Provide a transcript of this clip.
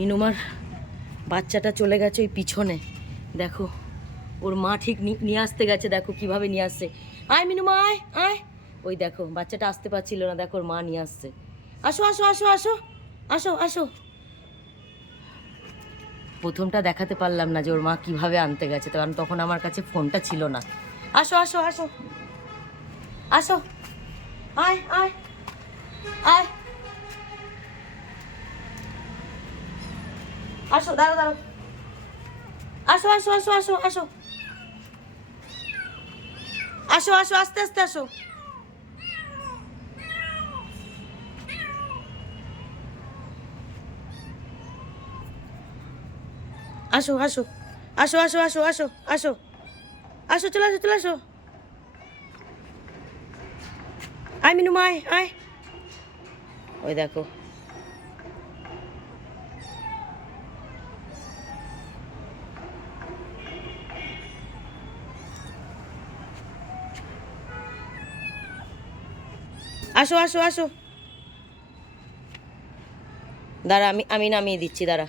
মিনুমার বাচ্চাটা চলে গেছে ওই পিছনে। দেখো, ওর মা ঠিক নিয়ে আসতে গেছে, দেখো কীভাবে নিয়ে আসছে। আয় মিনুমা, আয় আয়। ওই দেখো, বাচ্চাটা আসতে পারছিল না, দেখো ওর মা নিয়ে আসছে। আসো আসো আসো আসো আসো আসো। প্রথমটা দেখাতে পারলাম না যে ওর মা কীভাবে আনতে গেছে, কারণ তখন আমার কাছে ফোনটা ছিল না। আসো আসো আসো। আসো। আয় আয়। আয়। আসো দাঁড়ো দাঁড়ো আসো আসো আসো আসো আসো। আসো আসো, আস্তে আস্তে আসো। আসো আসো আসো আসো আসো আসো আসো। আসো, চলে আসো চলে আসো। আয় মিনু আয় আয়। ওই দেখো। আসো আসো আসো। দাঁড়া আমি আমি নামিয়ে দিচ্ছি দাঁড়া।